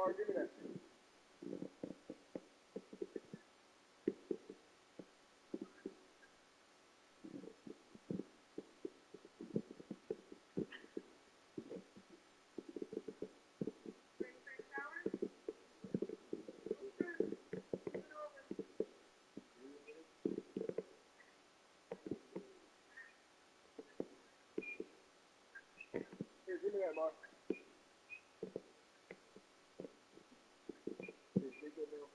Lamar, give me that. Here, give me that, Mark. Here, take that now.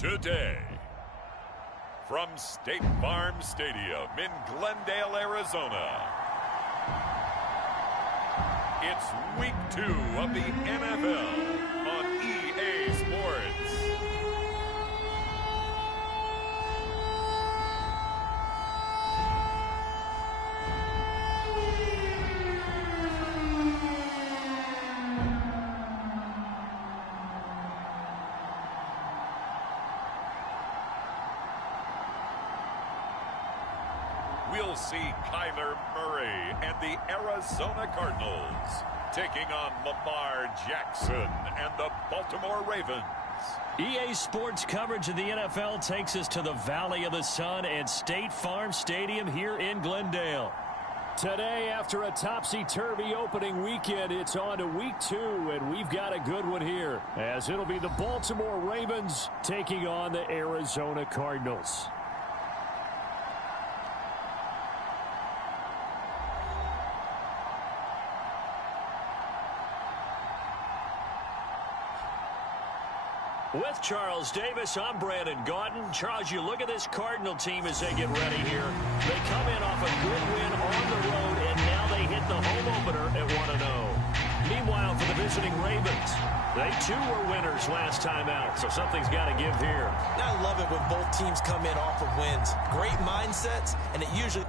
Today, from State Farm Stadium in Glendale, Arizona, it's Week 2 of the NFL on EA Sports. We'll see Kyler Murray and the Arizona Cardinals taking on Lamar Jackson and the Baltimore Ravens. EA Sports coverage of the NFL takes us to the Valley of the Sun and State Farm Stadium here in Glendale. Today, after a topsy-turvy opening weekend, it's on to Week 2, and we've got a good one here, as it'll be the Baltimore Ravens taking on the Arizona Cardinals. With Charles Davis, I'm Brandon Gaudin. Charles, you look at this Cardinal team as they get ready here. They come in off a good win on the road, and now they hit the home opener at 1-0. Meanwhile, for the visiting Ravens, they too were winners last time out, so something's got to give here. I love it when both teams come in off of wins. Great mindsets, and it usually...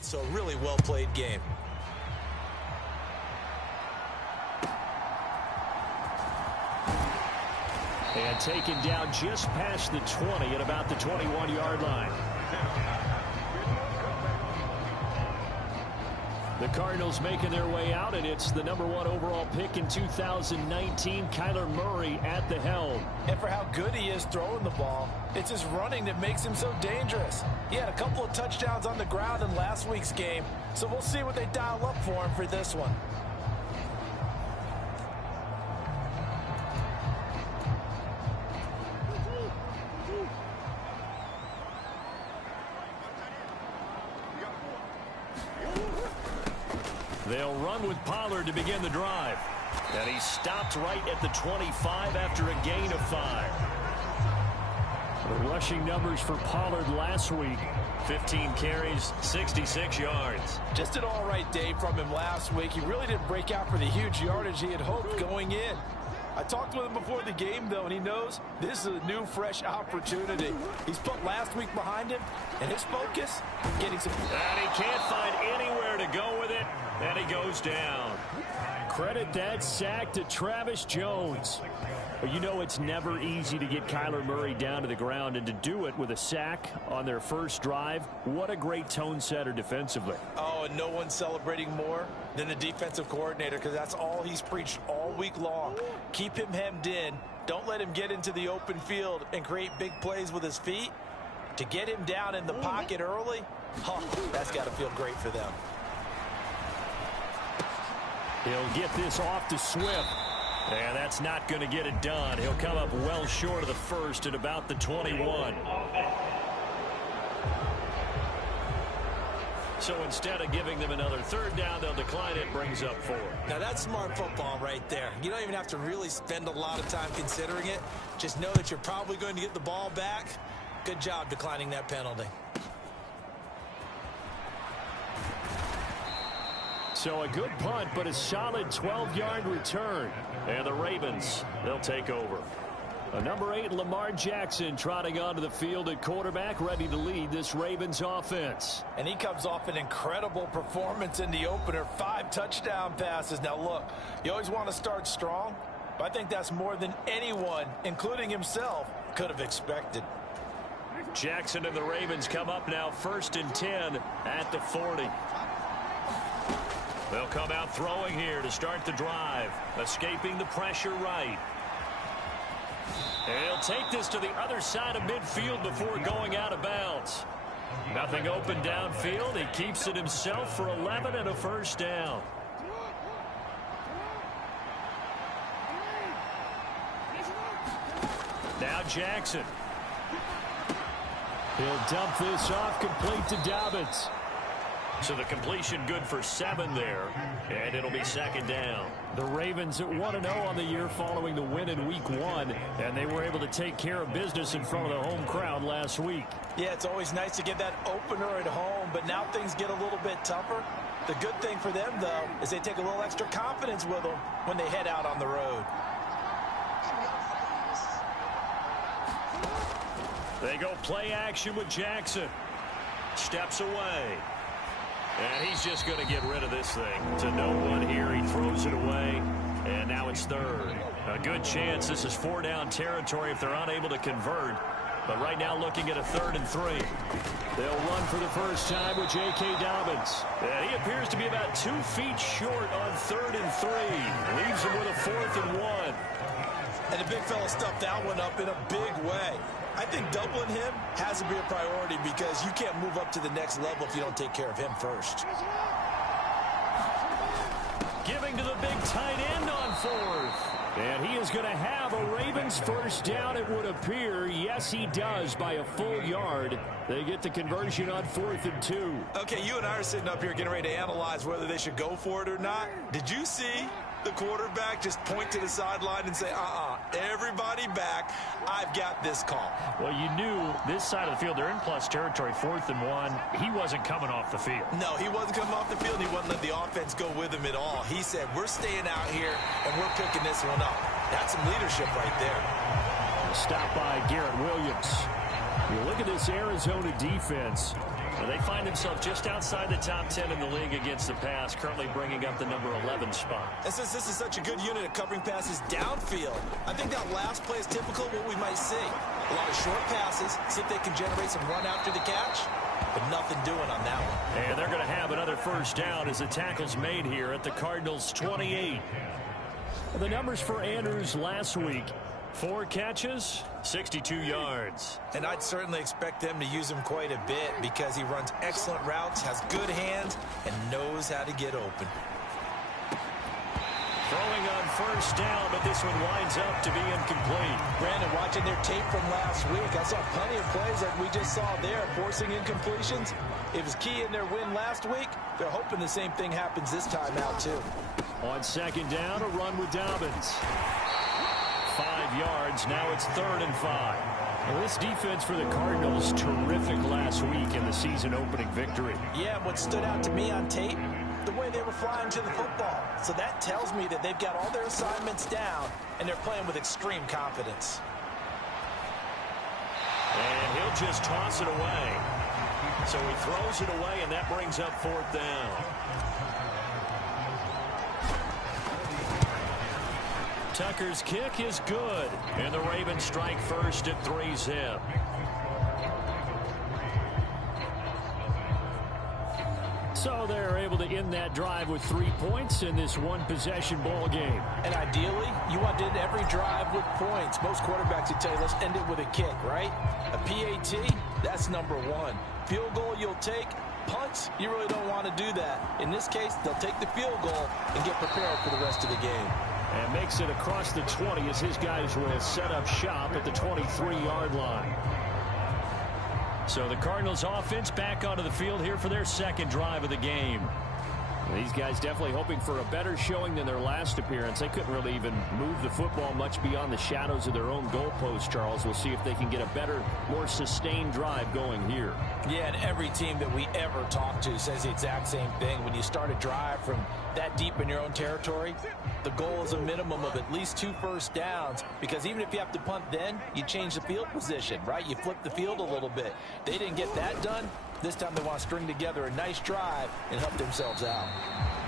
So a really well-played game. And taken down just past the 20 at about the 21-yard line. The Cardinals making their way out, and it's the #1 overall pick in 2019, Kyler Murray at the helm. And for how good he is throwing the ball, it's his running that makes him so dangerous. He had a couple of touchdowns on the ground in last week's game, so we'll see what they dial up for him for this one. They'll run with Pollard to begin the drive. And he stopped right at the 25 after a gain of 5. The rushing numbers for Pollard last week, 15 carries, 66 yards. Just an all-right day from him last week. He really didn't break out for the huge yardage he had hoped going in. I talked with him before the game, though, and he knows this is a new, fresh opportunity. He's put last week behind him, and his focus, getting some... And he can't find anywhere to go with it, and he goes down. Credit that sack to Travis Jones. But you know it's never easy to get Kyler Murray down to the ground, and to do it with a sack on their first drive, what a great tone setter defensively. Oh, and no one's celebrating more than the defensive coordinator, because that's all he's preached all week long. Keep him hemmed in. Don't let him get into the open field and create big plays with his feet. To get him down in the pocket early, that's got to feel great for them. He'll get this off to Swift. And that's not going to get it done. He'll come up well short of the first at about the 21. So instead of giving them another third down, they'll decline it, brings up 4. Now that's smart football right there. You don't even have to really spend a lot of time considering it. Just know that you're probably going to get the ball back. Good job declining that penalty. So a good punt, but a solid 12-yard return. And the Ravens, they'll take over. Number 8, Lamar Jackson, trotting onto the field at quarterback, ready to lead this Ravens offense. And he comes off an incredible performance in the opener. 5 touchdown passes. Now look, you always want to start strong, but I think that's more than anyone, including himself, could have expected. Jackson and the Ravens come up now 1st and 10 at the 40. They'll come out throwing here to start the drive. Escaping the pressure right. And he'll take this to the other side of midfield before going out of bounds. Nothing open downfield. He keeps it himself for 11 and a first down. Now Jackson. He'll dump this off complete to Dobbins. So the completion good for 7 there, and it'll be second down. The Ravens at 1-0 on the year following the win in Week 1, and they were able to take care of business in front of the home crowd last week. Yeah, it's always nice to get that opener at home, but now things get a little bit tougher. The good thing for them, though, is they take a little extra confidence with them when they head out on the road. They go play action with Jackson. Steps away. And he's just going to get rid of this thing. To no one here. He throws it away. And now it's third. A good chance this is 4-down territory if they're unable to convert. But right now looking at a 3rd and 3. They'll run for the first time with J.K. Dobbins. And he appears to be about 2 feet short on 3rd and 3. Leaves him with a 4th and 1. And the big fella stuffed that one up in a big way. I think doubling him has to be a priority because you can't move up to the next level if you don't take care of him first. Giving to the big tight end on 4th. And he is going to have a Ravens first down, it would appear. Yes, he does by a full yard. They get the conversion on 4th and 2. Okay, you and I are sitting up here getting ready to analyze whether they should go for it or not. Did you see the quarterback just point to the sideline and say, everybody back, I've got this call? Well, you knew this side of the field, they're in plus territory, 4th and 1. He wasn't coming off the field. No, he wasn't coming off the field. He wouldn't let the offense go with him at all. He said, we're staying out here, and we're picking this one up. That's some leadership right there. Stop by Garrett Williams. You look at this Arizona defense. They find themselves just outside the top 10 in the league against the pass, currently bringing up the number 11 spot. And since this is such a good unit of covering passes downfield, I think that last play is typical of what we might see. A lot of short passes, see if they can generate some run after the catch, but nothing doing on that one. And they're going to have another first down as the tackle's made here at the Cardinals' 28. The numbers for Andrews last week: 4 catches, 62 yards. And I'd certainly expect them to use him quite a bit because he runs excellent routes, has good hands, and knows how to get open. Throwing on first down, but this one winds up to be incomplete. Brandon, watching their tape from last week, I saw plenty of plays like we just saw there, forcing incompletions. It was key in their win last week. They're hoping the same thing happens this time out, too. On second down, a run with Dobbins. 5 yards. Now it's 3rd and 5. Well, this defense for the Cardinals, terrific last week in the season-opening victory. Yeah, what stood out to me on tape, the way they were flying to the football. So that tells me that they've got all their assignments down, and they're playing with extreme confidence. And he'll just toss it away. So he throws it away, and that brings up 4th down. Tucker's kick is good, and the Ravens strike first at 3-zip. So they're able to end that drive with 3 points in this one-possession ball game. And ideally, you want to end every drive with points. Most quarterbacks would tell you, let's end it with a kick, right? A PAT, that's number 1. Field goal you'll take. Punts, you really don't want to do that. In this case, they'll take the field goal and get prepared for the rest of the game. And makes it across the 20 as his guys will set up shop at the 23-yard line. So the Cardinals offense back onto the field here for their second drive of the game. These guys definitely hoping for a better showing than their last appearance. They couldn't really even move the football much beyond the shadows of their own goalpost, Charles. We'll see if they can get a better, more sustained drive going here. Yeah, and every team that we ever talk to says the exact same thing. When you start a drive from that deep in your own territory, the goal is a minimum of at least 2 first downs, because even if you have to punt then, you change the field position, right? You flip the field a little bit. They didn't get that done. This time they want to string together a nice drive and help themselves out.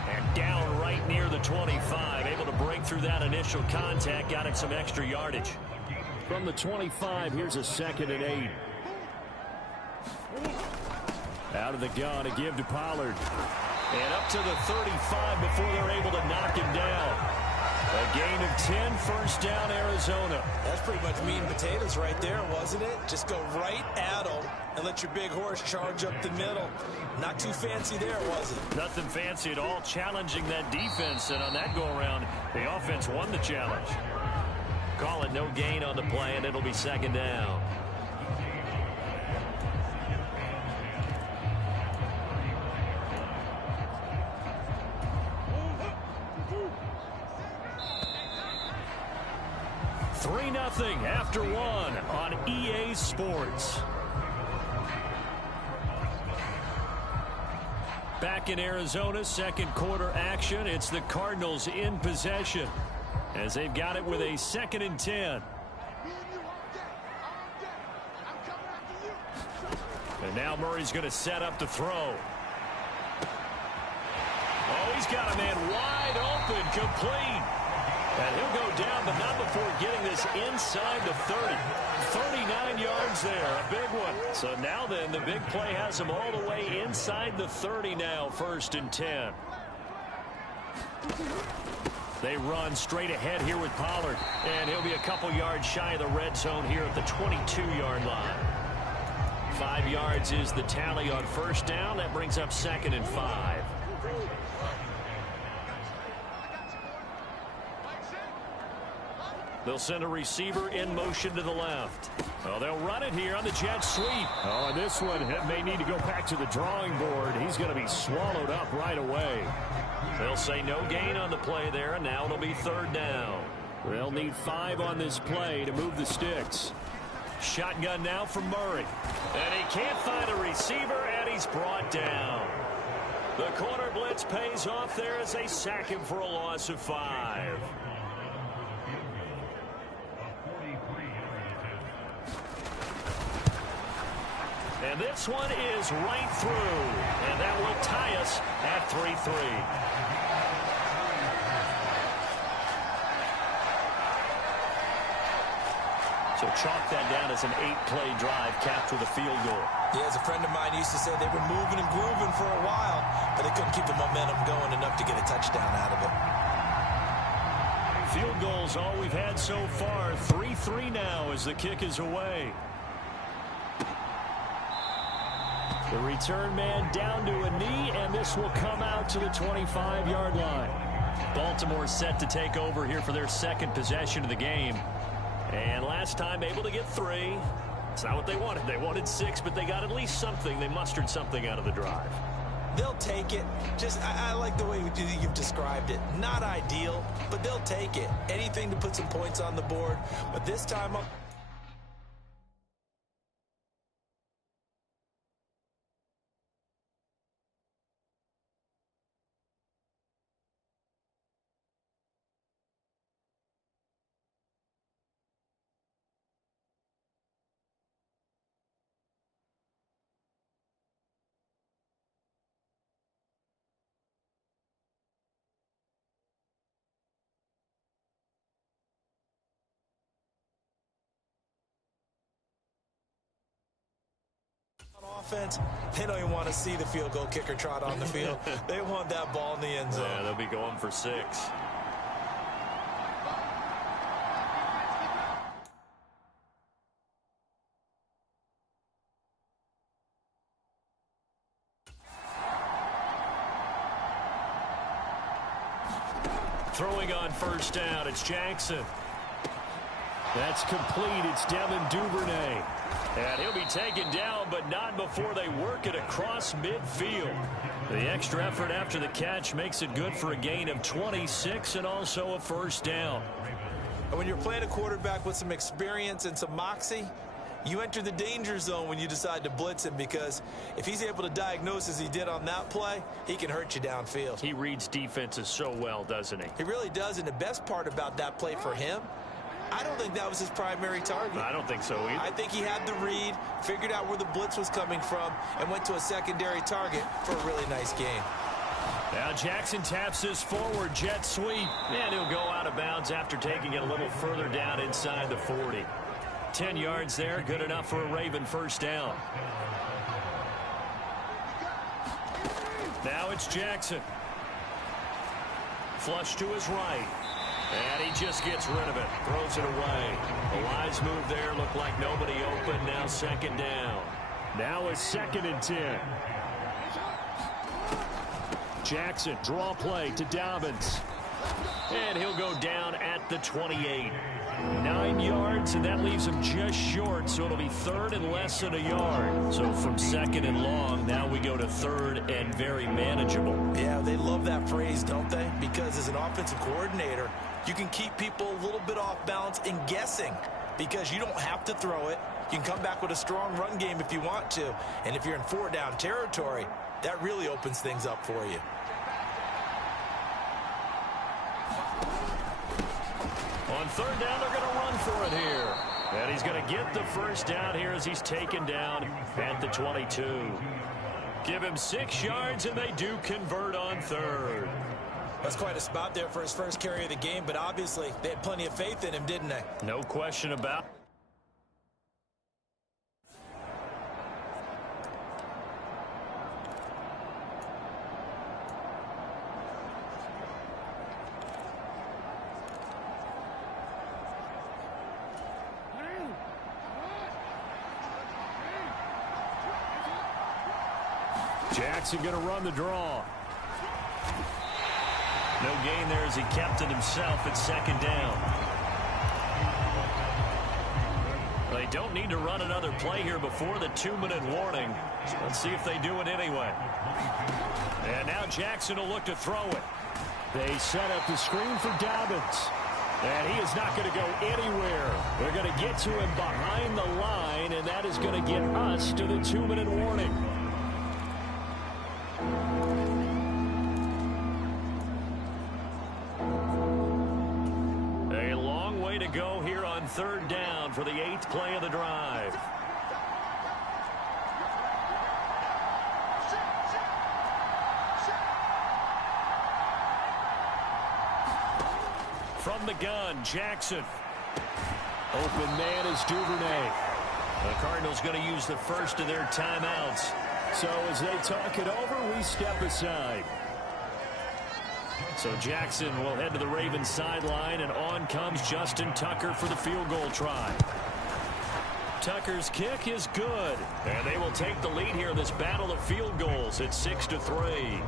And down right near the 25, able to break through that initial contact, got him some extra yardage. From the 25, here's a 2nd and 8. Out of the gun, a give to Pollard. And up to the 35 before they're able to knock him down. A gain of 10, first down, Arizona. That's pretty much meat and potatoes right there, wasn't it? Just go right at them and let your big horse charge up the middle. Not too fancy there, was it? Nothing fancy at all, challenging that defense. And on that go-around, the offense won the challenge. Call it no gain on the play, and it'll be second down. Nothing after one on EA Sports. Back in Arizona, second quarter action. It's the Cardinals in possession as they've got it with a 2nd and 10. And now Murray's going to set up to throw. Oh, he's got a man wide open, complete. And he'll go down, but not before getting this inside the 30. 39 yards there, a big one. So now then, the big play has him all the way inside the 30 now, 1st and 10. They run straight ahead here with Pollard, and he'll be a couple yards shy of the red zone here at the 22-yard line. 5 yards is the tally on first down. That brings up 2nd and 5. They'll send a receiver in motion to the left. Well, they'll run it here on the jet sweep. Oh, and this one may need to go back to the drawing board. He's going to be swallowed up right away. They'll say no gain on the play there, and now it'll be 3rd down. They'll need 5 on this play to move the sticks. Shotgun now from Murray. And he can't find a receiver, and he's brought down. The corner blitz pays off there as they sack him for a loss of 5. And this one is right through. And that will tie us at 3-3. So chalk that down as an 8-play drive, capture the field goal. Yeah, as a friend of mine used to say, they were moving and grooving for a while, but they couldn't keep the momentum going enough to get a touchdown out of it. Field goals all we've had so far. 3-3 now as the kick is away. The return man down to a knee, and this will come out to the 25-yard line. Baltimore set to take over here for their 2nd possession of the game. And last time able to get 3. It's not what they wanted. They wanted 6, but they got at least something. They mustered something out of the drive. They'll take it. I like the way you've described it. Not ideal, but they'll take it. Anything to put some points on the board. But this time up. Offense, they don't even want to see the field goal kicker trot on the field. They want that ball in the end zone. Yeah, they'll be going for 6. Throwing on first down, it's Jackson. That's complete. It's Devin Duvernay. And he'll be taken down, but not before they work it across midfield. The extra effort after the catch makes it good for a gain of 26 and also a first down. And when you're playing a quarterback with some experience and some moxie, you enter the danger zone when you decide to blitz him, because if he's able to diagnose as he did on that play, he can hurt you downfield. He reads defenses so well, doesn't he? He really does, and the best part about that play for him, I don't think that was his primary target. I don't think so either. I think he had the read, figured out where the blitz was coming from, and went to a secondary target for a really nice game. Now Jackson taps this forward jet sweep, and he'll go out of bounds after taking it a little further down inside the 40. 10 yards there, good enough for a Raven first down. Now it's Jackson. Flush to his right. And he just gets rid of it. Throws it away. A wise move there. Looked like nobody open. Now second down. Now it's 2nd and 10. Jackson, draw play to Dobbins. And he'll go down at the 28. 9 yards, and that leaves him just short, so it'll be 3rd and less than a yard. So from 2nd and long, now we go to 3rd and very manageable. Yeah, they love that phrase, don't they? Because as an offensive coordinator, you can keep people a little bit off balance and guessing because you don't have to throw it. You can come back with a strong run game if you want to. And if you're in 4-down territory, that really opens things up for you. On 3rd down, they're going to run for it here. And he's going to get the 1st down here as he's taken down at the 22. Give him 6 yards, and they do convert on 3rd. That's quite a spot there for his first carry of the game, but obviously they had plenty of faith in him, didn't they? No question about it. Jackson going to run the draw. No gain there as he kept it himself at 2nd down. They don't need to run another play here before the 2-minute warning. So let's see if they do it anyway. And now Jackson will look to throw it. They set up the screen for Dobbins. And he is not going to go anywhere. They're going to get to him behind the line, and that is going to get us to the 2-minute warning. A long way to go here on 3rd down for the 8th play of the drive. From the gun, Jackson. Open man is Duvernay. The Cardinals going to use the first of their timeouts. So as they talk it over, we step aside. So Jackson will head to the Ravens sideline, and on comes Justin Tucker for the field goal try. Tucker's kick is good, and they will take the lead here in this battle of field goals at 6-3.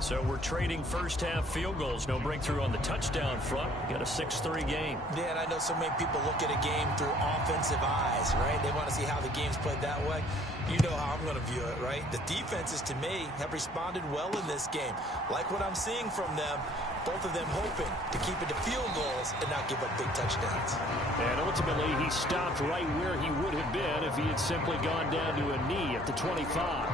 So we're trading first-half field goals. No breakthrough on the touchdown front. Got a 6-3 game. Yeah, and I know so many people look at a game through offensive eyes, right? They want to see how the game's played that way. You know how I'm going to view it, right? The defenses, to me, have responded well in this game. Like what I'm seeing from them, both of them hoping to keep it to field goals and not give up big touchdowns. And ultimately, he stopped right where he would have been if he had simply gone down to a knee at the 25.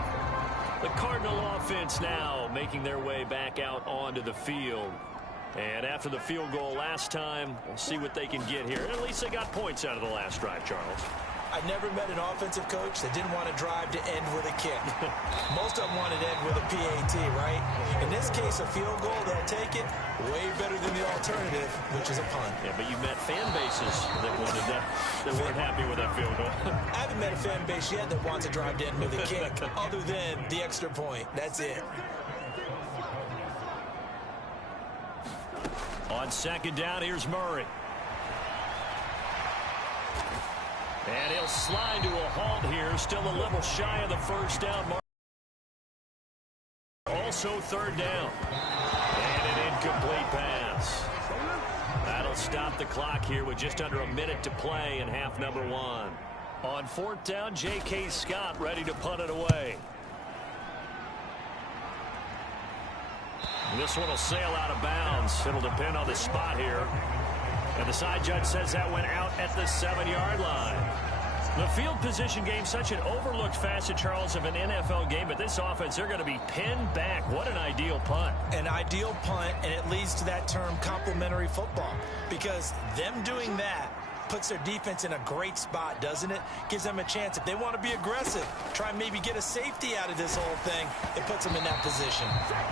The Cardinal offense now making their way back out onto the field. And after the field goal last time, we'll see what they can get here. At least they got points out of the last drive, Charles. I've never met an offensive coach that didn't want to drive to end with a kick. Most of them wanted to end with a PAT, right? In this case, a field goal, they'll take it way better than the alternative, which is a punt. Yeah, but you met fan bases that wanted that, that weren't happy with that field goal. I haven't met a fan base yet that wants to drive to end with a kick other than the extra point. That's it. On 2nd down, here's Murray. And he'll slide to a halt here. Still a level shy of the 1st down mark. Also 3rd down. And an incomplete pass. That'll stop the clock here with just under a minute to play in half number 1. On 4th down, J.K. Scott ready to punt it away. This one will sail out of bounds. It'll depend on the spot here. And the side judge says that went out at the 7-yard line. The field position game, such an overlooked facet, Charles, of an NFL game. But this offense, they're going to be pinned back. What an ideal punt. An ideal punt, and it leads to that term complementary football. Because them doing that puts their defense in a great spot, doesn't it? Gives them a chance. If they want to be aggressive, try and maybe get a safety out of this whole thing, it puts them in that position.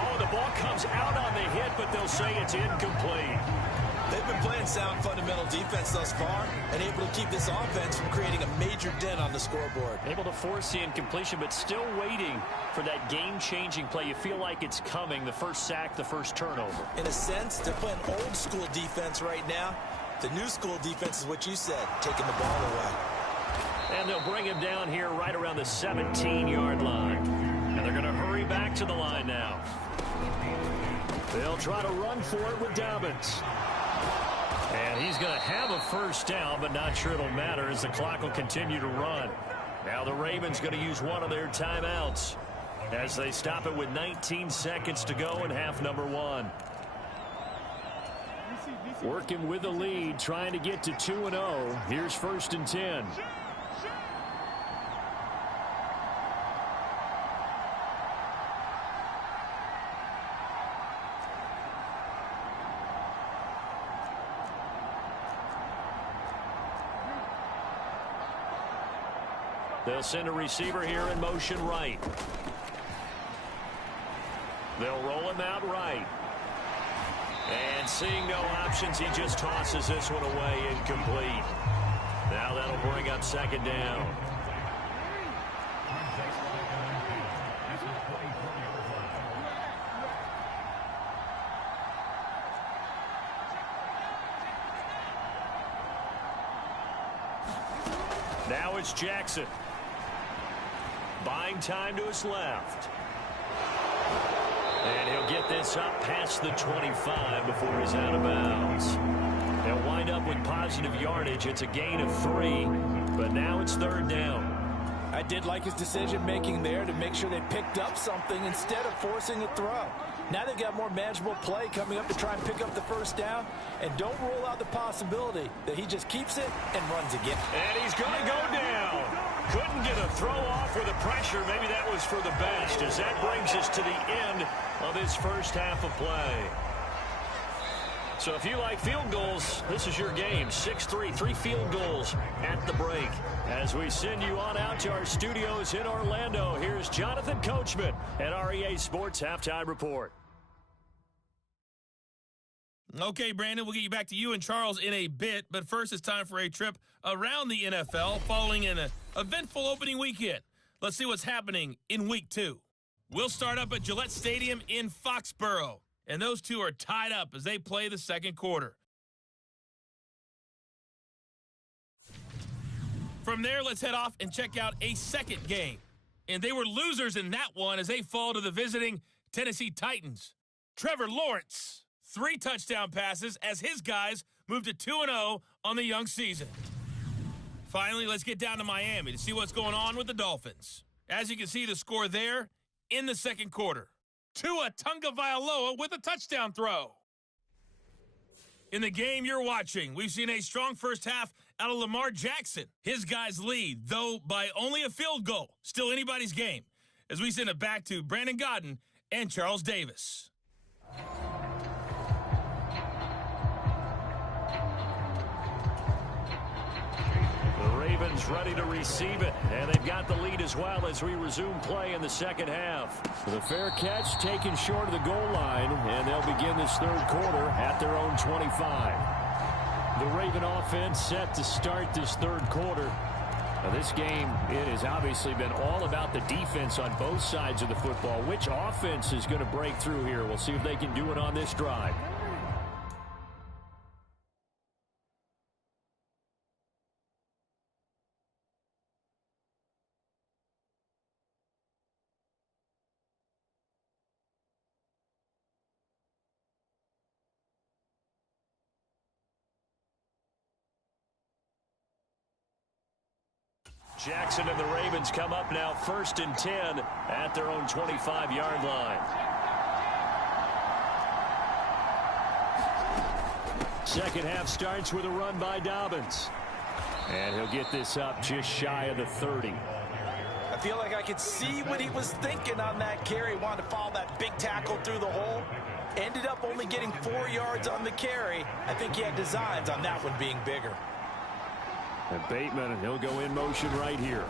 Oh, the ball comes out on the hit, but they'll say it's incomplete. They've been playing sound fundamental defense thus far and able to keep this offense from creating a major dent on the scoreboard. Able to force the incompletion, but still waiting for that game-changing play. You feel like it's coming, the first sack, the first turnover. In a sense, they're playing old-school defense right now. The new school defense is what you said, taking the ball away. And they'll bring him down here right around the 17-yard line. And they're going to hurry back to the line now. They'll try to run for it with Dobbins. And he's going to have a first down, but not sure it'll matter as the clock will continue to run. Now the Ravens going to use one of their timeouts as they stop it with 19 seconds to go in half number 1. Working with the lead, trying to get to 2-0. Here's 1st and 10. They'll send a receiver here in motion right. They'll roll him out right. And seeing no options, he just tosses this one away, incomplete. Now that'll bring up 2nd down. Now it's Jackson. Buying time to his left. And he'll get this up past the 25 before he's out of bounds. They'll wind up with positive yardage. It's a gain of 3, but now it's 3rd down. I did like his decision-making there to make sure they picked up something instead of forcing a throw. Now they've got more manageable play coming up to try and pick up the first down, and don't rule out the possibility that he just keeps it and runs again. And he's going to go down. Couldn't get a throw off with the pressure. Maybe that was for the best, as that brings us to the end of his first half of play. So if you like field goals, this is your game. 6-3, 3 field goals at the break. As we send you on out to our studios in Orlando, here's Jonathan Coachman at REA Sports Halftime Report. Okay, Brandon, we'll get you back to you and Charles in a bit, but first it's time for a trip around the NFL following an eventful opening weekend. Let's see what's happening in Week 2. We'll start up at Gillette Stadium in Foxborough, and those two are tied up as they play the second quarter. From there, let's head off and check out a second game. And they were losers in that one as they fall to the visiting Tennessee Titans. Trevor Lawrence, 3 touchdown passes as his guys moved to 2-0 on the young season. Finally, let's get down to Miami to see what's going on with the Dolphins. As you can see, the score there in the second quarter. Tua Tagovailoa with a touchdown throw. In the game you're watching, we've seen a strong first half out of Lamar Jackson. His guys lead, though by only a field goal. Still anybody's game. As we send it back to Brandon Godden and Charles Davis. The Ravens ready to receive it, and they've got the lead as well as we resume play in the second half. The fair catch taken short of the goal line, and they'll begin this third quarter at their own 25. The Raven offense set to start this third quarter. Now this game, it has obviously been all about the defense on both sides of the football. Which offense is going to break through here? We'll see if they can do it on this drive. Jackson and the Ravens come up now 1st and 10 at their own 25-yard line. Second half starts with a run by Dobbins. And he'll get this up just shy of the 30. I feel like I could see what he was thinking on that carry. Wanted to follow that big tackle through the hole. Ended up only getting 4 yards on the carry. I think he had designs on that one being bigger. And Bateman, he'll go in motion right here.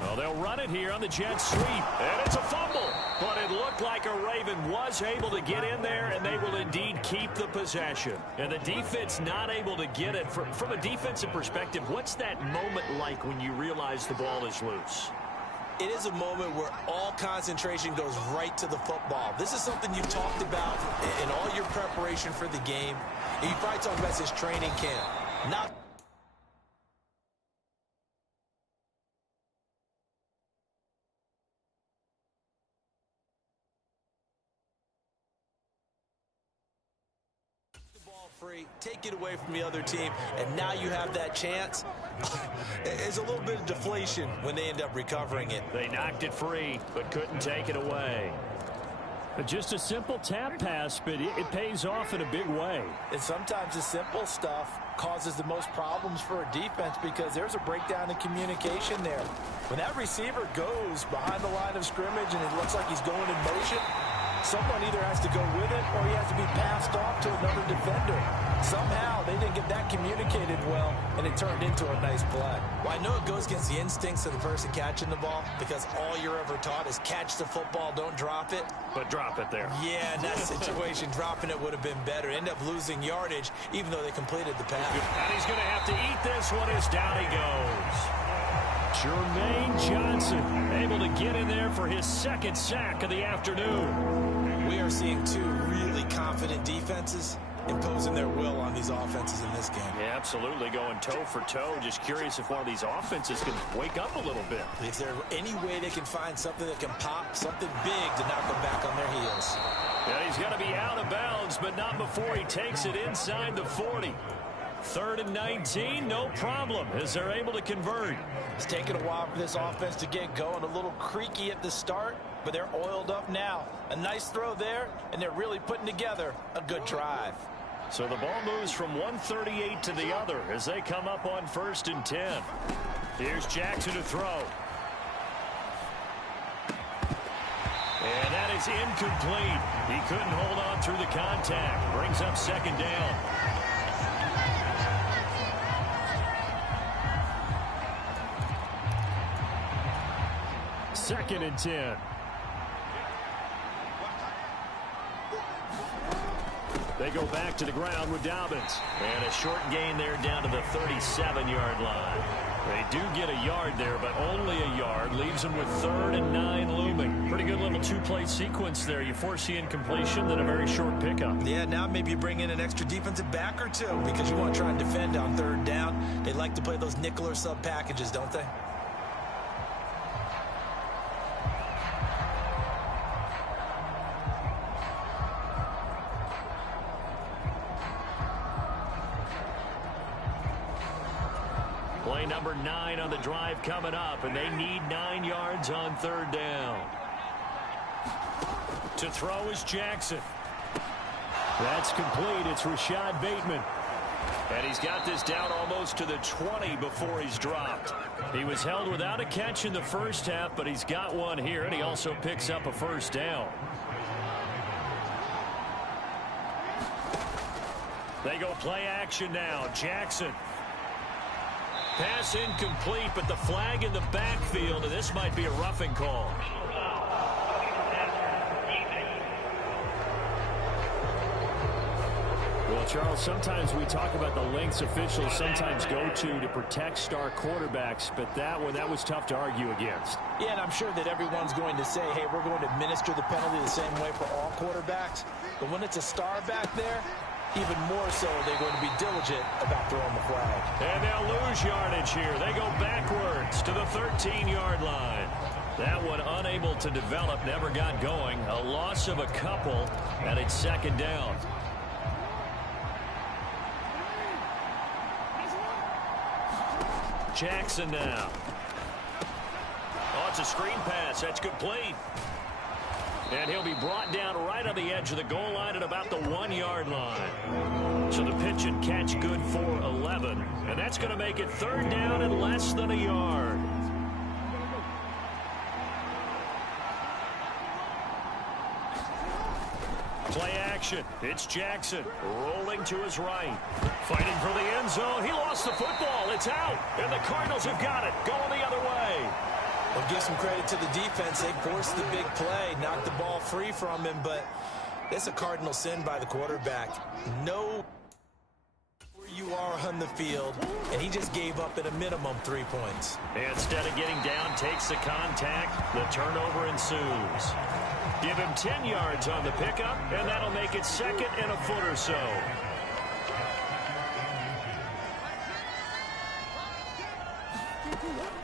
Well, they'll run it here on the jet sweep. And it's a fumble. But it looked like a Raven was able to get in there, and they will indeed keep the possession. And the defense not able to get it. From a defensive perspective, what's that moment like when you realize the ball is loose? It is a moment where all concentration goes right to the football. This is something you've talked about in all your preparation for the game. And you probably talked about this training camp. Not free, take it away from the other team, and now you have that chance. It's a little bit of deflation when they end up recovering it. They knocked it free, but couldn't take it away. But just a simple tap pass, but it pays off in a big way. And sometimes the simple stuff causes the most problems for a defense because there's a breakdown in communication there. When that receiver goes behind the line of scrimmage and it looks like he's going in motion, someone either has to go with it or he has to be passed off to another defender. Somehow they didn't get that communicated well, and it turned into a nice play. Well, I know it goes against the instincts of the person catching the ball because all you're ever taught is catch the football, don't drop it. But drop it there. Yeah, in that situation, dropping it would have been better. End up losing yardage, even though they completed the pass. And he's going to have to eat this one as down he goes. Jermaine Johnson able to get in there for his second sack of the afternoon. We are seeing two really confident defenses imposing their will on these offenses in this game. Yeah, absolutely, going toe for toe. Just curious if one of these offenses can wake up a little bit. Is there any way they can find something that can pop, something big to knock them back on their heels? Yeah, he's going to be out of bounds, but not before he takes it inside the 40. 3rd and 19, no problem, as they're able to convert. It's taken a while for this offense to get going. A little creaky at the start, but they're oiled up now. A nice throw there, and they're really putting together a good drive. So the ball moves from 138 to the other as they come up on 1st and 10. Here's Jackson to throw. And that is incomplete. He couldn't hold on through the contact. Brings up 2nd down. Second and 10. They go back to the ground with Dobbins. And a short gain there down to the 37-yard line. They do get a yard there, but only a yard. Leaves them with 3rd and 9 looming. Pretty good little two-play sequence there. You force the incompletion, then a very short pickup. Yeah, now maybe you bring in an extra defensive back or two because you want to try and defend on 3rd down. They like to play those nickel or sub packages, don't they? Play number 9 on the drive coming up, and they need 9 yards on 3rd down. To throw is Jackson. That's complete. It's Rashad Bateman. And he's got this down almost to the 20 before he's dropped. He was held without a catch in the first half, but he's got one here, and he also picks up a 1st down. They go play action now. Jackson. Pass incomplete, but the flag in the backfield, and this might be a roughing call. Well, Charles, sometimes we talk about the lengths officials sometimes go to protect star quarterbacks, but that one, that was tough to argue against. Yeah, and I'm sure that everyone's going to say, hey, we're going to administer the penalty the same way for all quarterbacks. But when it's a star back there, even more so, they're going to be diligent about throwing the flag. And they'll lose yardage here. They go backwards to the 13-yard line. That one unable to develop, never got going. A loss of a couple, and it's 2nd down. Jackson now. Oh, it's a screen pass. That's complete. And he'll be brought down right on the edge of the goal line at about the 1-yard line. So the pitch and catch good for 11. And that's going to make it 3rd down and less than a yard. Play action. It's Jackson rolling to his right. Fighting for the end zone. He lost the football. It's out. And the Cardinals have got it. Going the other way. Well, give some credit to the defense. They forced the big play, knocked the ball free from him, but it's a cardinal sin by the quarterback. No, where you are on the field, and he just gave up at a minimum 3 points. Instead of getting down, takes the contact. The turnover ensues. Give him 10 yards on the pickup, and that'll make it second and a foot or so.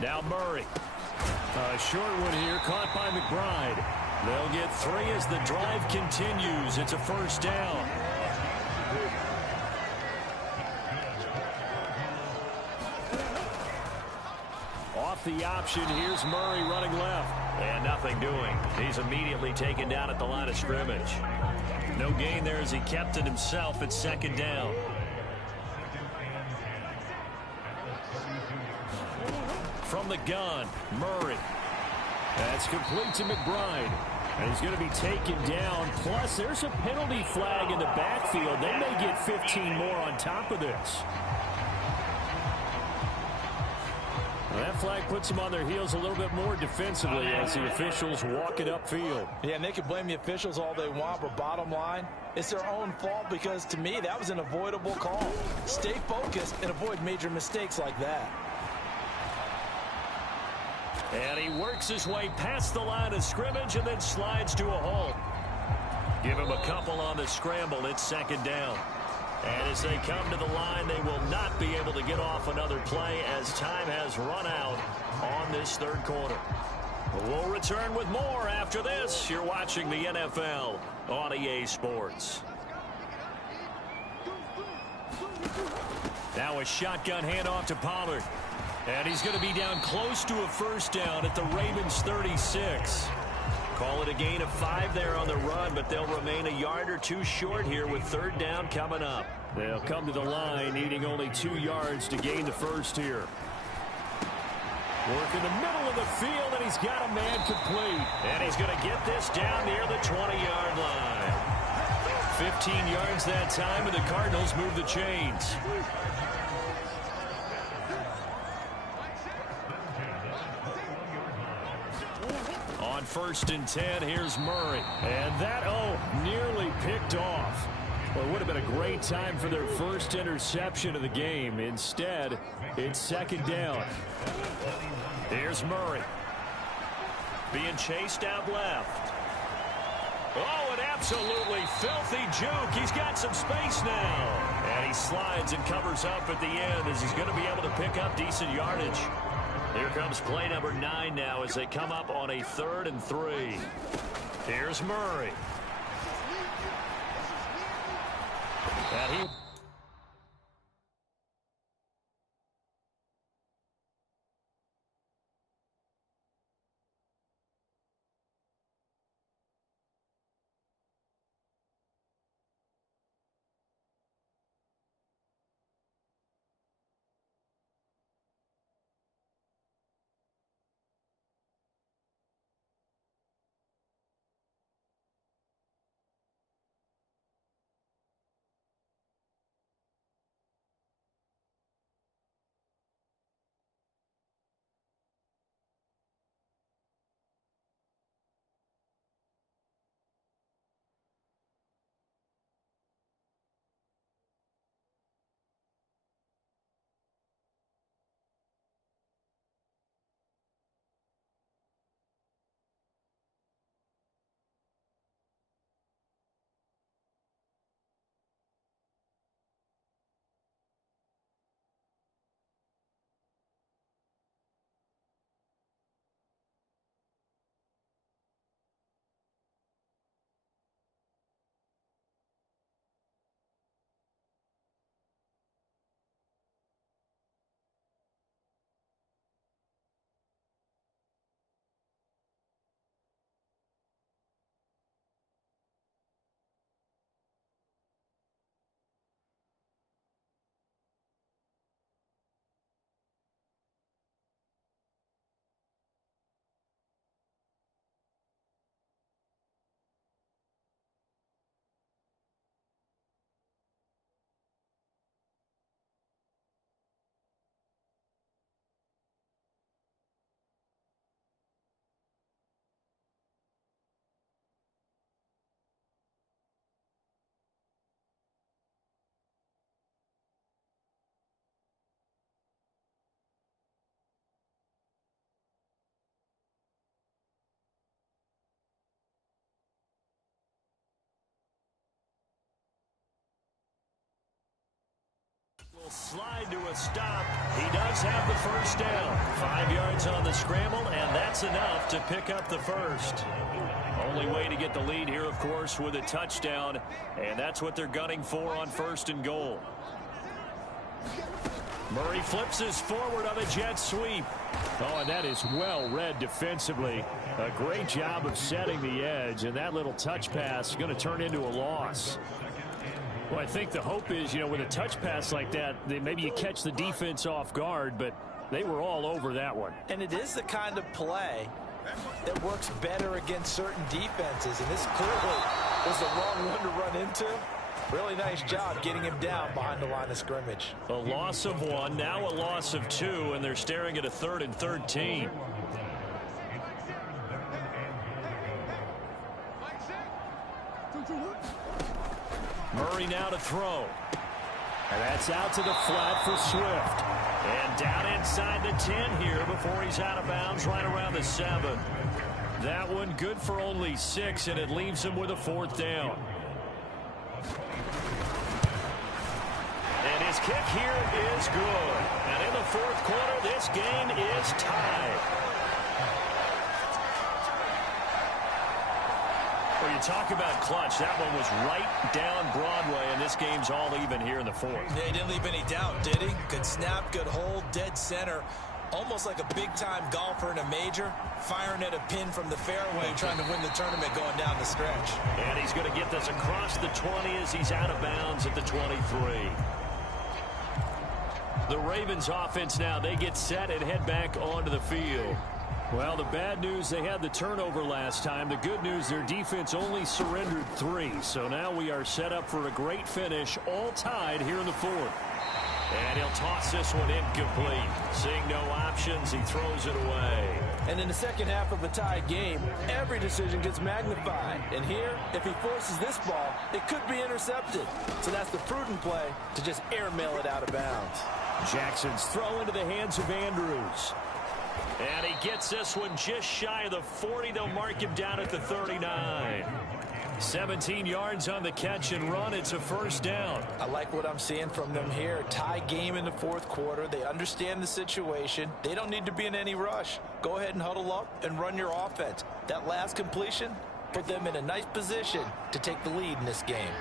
Now Murray. A short one here, caught by McBride. They'll get 3 as the drive continues. It's a first down. Off the option, here's Murray running left. And nothing doing. He's immediately taken down at the line of scrimmage. No gain there as he kept it himself at second down. From the gun, Murray. That's complete to McBride. And he's going to be taken down. Plus, there's a penalty flag in the backfield. They may get 15 more on top of this. Well, that flag puts them on their heels a little bit more defensively as the officials walk it upfield. Yeah, and they can blame the officials all they want, but bottom line, it's their own fault because, to me, that was an avoidable call. Stay focused and avoid major mistakes like that. And he works his way past the line of scrimmage and then slides to a halt. Give him a couple on the scramble. It's second down. And as they come to the line, they will not be able to get off another play as time has run out on this third quarter. We'll return with more after this. You're watching the NFL on EA Sports. Now a shotgun handoff to Pollard. And he's going to be down close to a first down at the Ravens 36. Call it a gain of 5 there on the run, but they'll remain a yard or 2 short here with third down coming up. They'll come to the line needing only 2 yards to gain the first here. Work in the middle of the field, and he's got a man complete. And he's going to get this down near the 20-yard line. 15 yards that time, and the Cardinals move the chains. On 1st and 10, here's Murray. And that, nearly picked off. Well, it would have been a great time for their first interception of the game. Instead, it's second down. Here's Murray. Being chased out left. Oh, an absolutely filthy juke. He's got some space now. And he slides and covers up at the end as he's going to be able to pick up decent yardage. Here comes play number 9 now as they come up on a 3rd and 3. Here's Murray. And he... slide to a stop. He does have the first down. 5 yards on the scramble, and that's enough to pick up the first. Only way to get the lead here, of course, with a touchdown, and that's what they're gunning for on 1st and goal. Murray flips us forward on a jet sweep. Oh, and that is well read defensively. A great job of setting the edge, and that little touch pass is going to turn into a loss. Well, I think the hope is, with a touch pass like that, maybe you catch the defense off guard, but they were all over that one. And it is the kind of play that works better against certain defenses, and this clearly was the wrong one to run into. Really nice job getting him down behind the line of scrimmage. A loss of 1, now a loss of 2, and they're staring at a 3rd and 13. Murray now to throw. And that's out to the flat for Swift. And down inside the 10 here before he's out of bounds right around the 7. That one good for only 6, and it leaves him with a 4th down. And his kick here is good. And in the 4th quarter, this game is tied. Well, you talk about clutch. That one was right down Broadway, and this game's all even here in the 4th. Yeah, he didn't leave any doubt, did he? Good snap, good hold, dead center. Almost like a big-time golfer in a major, firing at a pin from the fairway, trying to win the tournament going down the stretch. And he's going to get this across the 20 as he's out of bounds at the 23. The Ravens offense now, they get set and head back onto the field. Well, the bad news, they had the turnover last time. The good news, their defense only surrendered 3. So now we are set up for a great finish, all tied here in the 4th. And he'll toss this one incomplete. Seeing no options, he throws it away. And in the second half of a tied game, every decision gets magnified. And here, if he forces this ball, it could be intercepted. So that's the prudent play to just airmail it out of bounds. Jackson's throw into the hands of Andrews. And he gets this one just shy of the 40. They'll mark him down at the 39. 17 yards on the catch and run. It's a 1st down. I like what I'm seeing from them here. Tie game in the 4th quarter. They understand the situation. They don't need to be in any rush. Go ahead and huddle up and run your offense. That last completion put them in a nice position to take the lead in this game.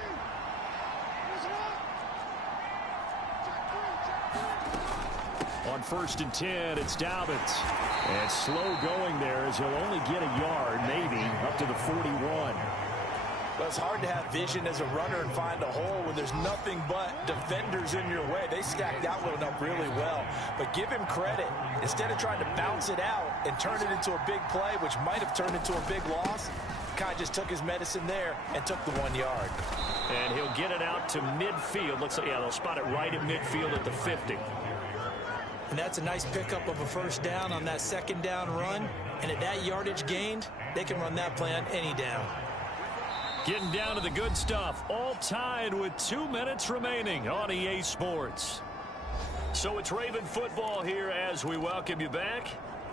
On 1st and 10, it's Dobbins. And slow going there as he'll only get a yard, maybe, up to the 41. Well, it's hard to have vision as a runner and find a hole when there's nothing but defenders in your way. They stacked that one up really well. But give him credit. Instead of trying to bounce it out and turn it into a big play, which might have turned into a big loss, Kai just took his medicine there and took the 1 yard. And he'll get it out to midfield. Looks like, yeah, they'll spot it right at midfield at the 50. And that's a nice pickup of a 1st down on that 2nd down run. And at that yardage gained, they can run that play on any down. Getting down to the good stuff. All tied with 2 minutes remaining on EA Sports. So it's Raven football here as we welcome you back.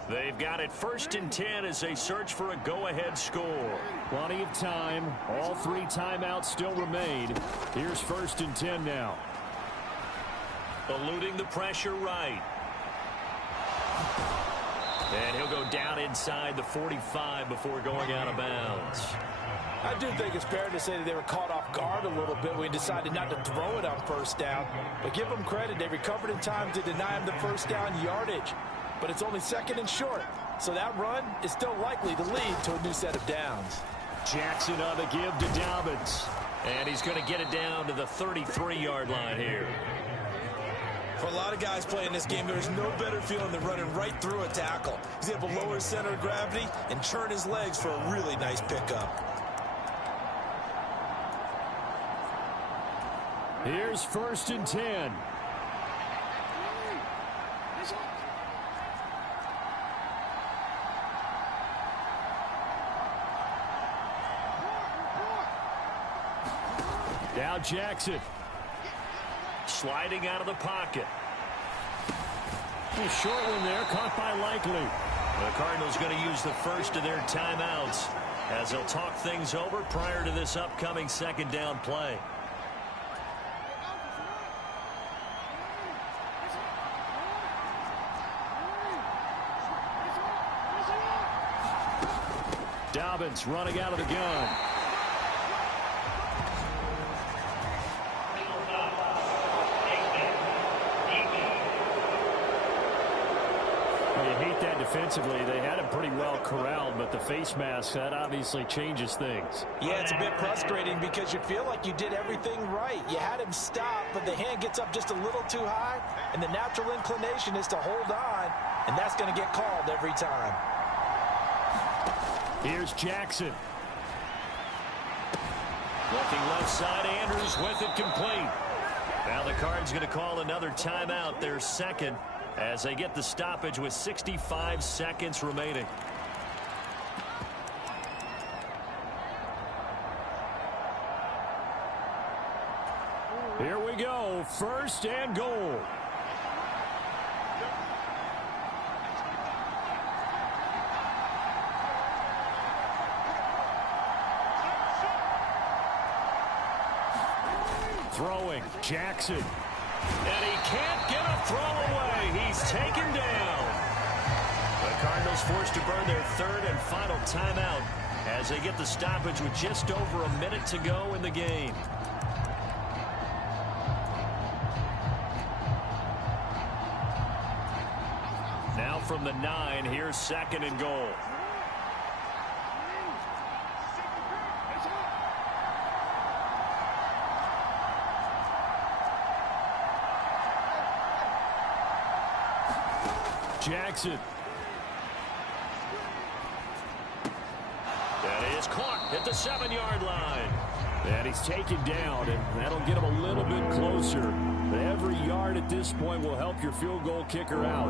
They've got it 1st and 10 as they search for a go-ahead score. Plenty of time. All 3 timeouts still remain. Here's 1st and 10 now. Eluding the pressure right. And he'll go down inside the 45 before going out of bounds. I do think it's fair to say that they were caught off guard a little bit when we decided not to throw it on 1st down. But give them credit. They recovered in time to deny him the 1st down yardage. But it's only 2nd and short. So that run is still likely to lead to a new set of downs. Jackson on the give to Dobbins. And he's going to get it down to the 33-yard line here. For a lot of guys playing this game, there's no better feeling than running right through a tackle. He's able to lower his center of gravity and turn his legs for a really nice pickup. Here's 1st and 10. Now Jackson. Sliding out of the pocket. A short one there, caught by Likely. The Cardinals going to use the first of their timeouts as they'll talk things over prior to this upcoming 2nd down play. Dobbins running out of the gun. You hate that defensively. They had him pretty well corralled, but the face mask, that obviously changes things. Yeah, it's a bit frustrating because you feel like you did everything right. You had him stop, but the hand gets up just a little too high, and the natural inclination is to hold on, and that's going to get called every time. Here's Jackson. Looking left side, Andrews with it complete. Now the Cards going to call another timeout, their second, as they get the stoppage with 65 seconds remaining. Here we go, 1st and goal. Throwing, Jackson. And he can't get a throw away. He's taken down. The Cardinals forced to burn their 3rd and final timeout as they get the stoppage with just over a minute to go in the game. Now from the 9, here's 2nd and goal. Jackson. That is caught at the 7-yard line. And he's taken down, and that'll get him a little bit closer. But every yard at this point will help your field goal kicker out.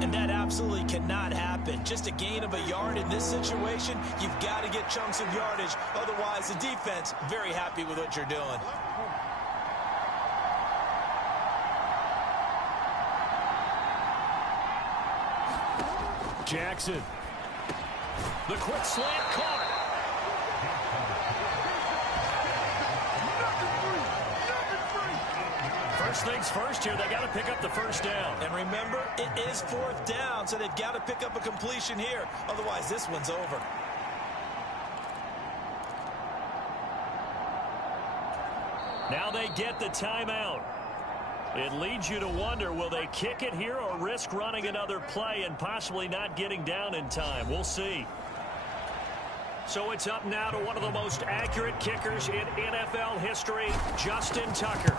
And that absolutely cannot happen. Just a gain of a yard in this situation, you've got to get chunks of yardage. Otherwise, the defense, very happy with what you're doing. Jackson. The quick slant caught. First things first here, they got to pick up the 1st down. And remember, it is 4th down, so they've got to pick up a completion here. Otherwise, this one's over. Now they get the timeout. It leads you to wonder, will they kick it here or risk running another play and possibly not getting down in time? We'll see. So it's up now to one of the most accurate kickers in NFL history, Justin Tucker.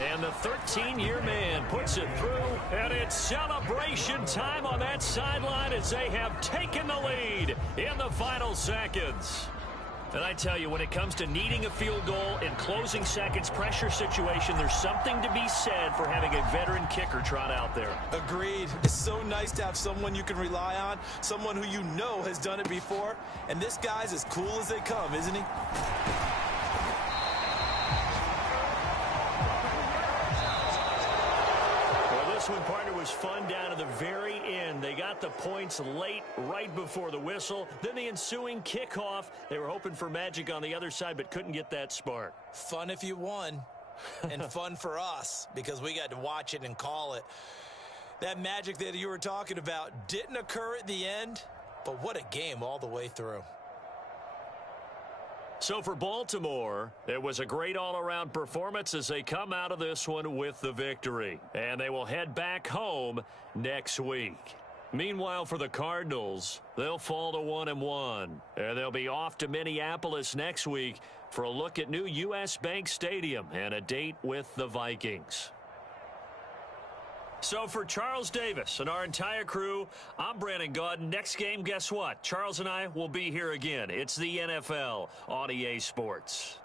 And the 13-year man puts it through, and it's celebration time on that sideline as they have taken the lead in the final seconds. And I tell you, when it comes to needing a field goal in closing seconds, pressure situation, there's something to be said for having a veteran kicker trot out there. Agreed. It's so nice to have someone you can rely on, someone who you know has done it before. And this guy's as cool as they come, isn't he? This one, partner, was fun down to the very end. They got the points late, right before the whistle. Then the ensuing kickoff. They were hoping for magic on the other side, but couldn't get that spark. Fun if you won, and fun for us because we got to watch it and call it. That magic that you were talking about didn't occur at the end, but what a game all the way through. So for Baltimore, it was a great all-around performance as they come out of this one with the victory. And they will head back home next week. Meanwhile, for the Cardinals, they'll fall to 1-1. And they'll be off to Minneapolis next week for a look at new U.S. Bank Stadium and a date with the Vikings. So for Charles Davis and our entire crew, I'm Brandon Gaudin. Next game, guess what? Charles and I will be here again. It's the NFL on EA Sports.